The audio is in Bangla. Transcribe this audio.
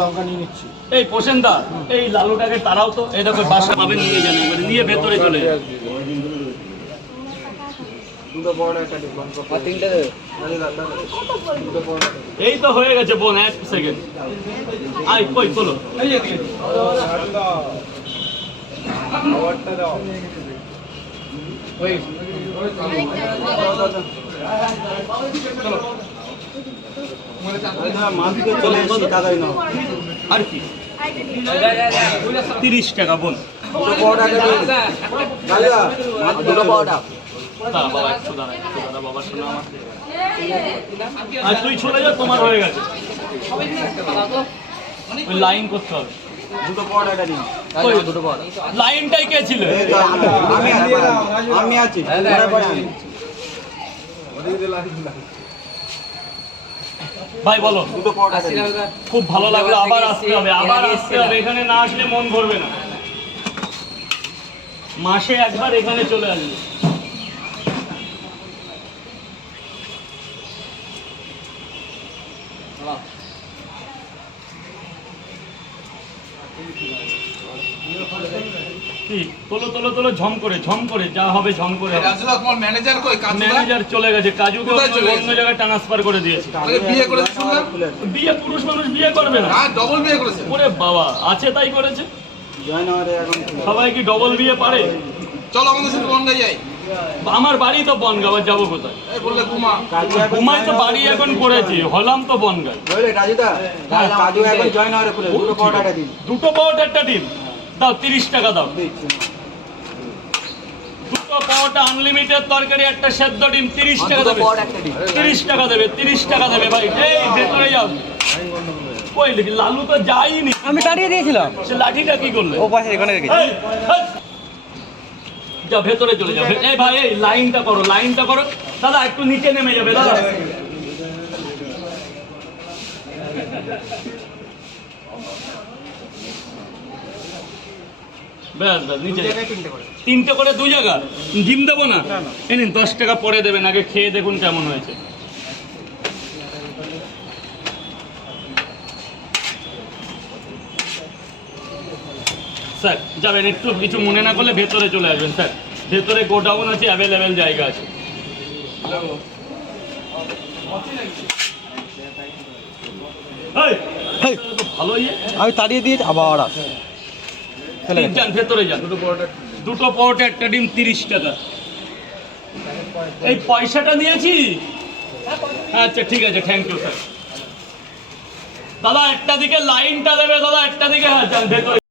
লঙ্কা নিয়ে নিচ্ছি। এই পোষেনদা, এই লালুটাকে তারাও তো, এই দেখো বাসা পাবে, নিয়ে যান, এবারে নিয়ে ভেতরে চলে যান। এই তো হয়ে গেছে বোন, 1 সেকেন্ড। আয় কই তোলো। আর কি 30 টাকা বোন। আর তুই চলে যা, তোমার হয়ে গেছে। ওই লাইন করতে হবে। লাইনটাই কে ছিল? আমি আছি। ভাই বলো। খুব ভালো লাগলো, আবার আসতে হবে, আবার আসতে হবে। এখানে না আসলে মন ভরবে না। মাসে একবার এখানে চলে আসবে। তোলো তোলো তোলো, ঝম করে ঝম করে, যা হবে ঝম করে। ম্যানেজার চলে গেছে, কাজুকে অন্য জায়গায় ট্রান্সফার করে দিয়েছে। বিয়ে পুরুষ মানুষ বিয়ে করবে না? ডবল বিয়ে করেছে। ওরে বাবা, আছে তাই করেছে। সবাই কি ডবল বিয়ে পারে? চলো আমাদের সাথে বনগাঁ যাই। আমার বাড়ি তো বনগাঁ, আবার যাবো কোথায়? ঘুমাই তো বাড়ি এখন করেছি, হলাম তো বনগাঁ। দুটো পাওয়াটা একটা ডিম দাও, 30 টাকা দাও। দুটো পাওয়াটা আনলিমিটেড তরকারি, একটা সেদ্ধ ডিম, 30 টাকা দেবে। 30 টাকা দেবে, 30 টাকা দেবে ভাই। এই ভেতরে যাও। কই লালু তো যাইনি, আমি কাটিয়ে দিয়েছিলাম। সে লাঠিটা কি করলে? ও পাশে এখানে রেখেছি। যা ভেতরে চলে যাবে। এই ভাই, এই লাইনটা করো, লাইনটা করো। দাদা একটু নিচে নেমে যাবে দাদা। ব্যাস ব্যাস, নিচে 3টে করে 2 জায়গা। ডিম দেবো না? এই নিন 10 টাকা পরে দেবেন, আগে খেয়ে দেখুন কেমন হয়েছে। স্যার যাবেন, একটু কিছু মনে না করলে ভেতরে চলে আসবেন স্যার। ভেতরে গোডাউন আছে, অ্যাভেলেবেল জায়গা আছে। ভালোই, আমি তাড়িয়ে দিয়েছি আবার যান ভেতরে যান। দুটো পরোটা একটা ডিম, 30 টাকা। এই পয়সাটা দিয়েছি। আচ্ছা ঠিক আছে, থ্যাংক ইউ স্যার। দাদা একটা দিকে লাইনটা দেবে দাদা, একটা দিকে। হ্যাঁ যান ভেতরে।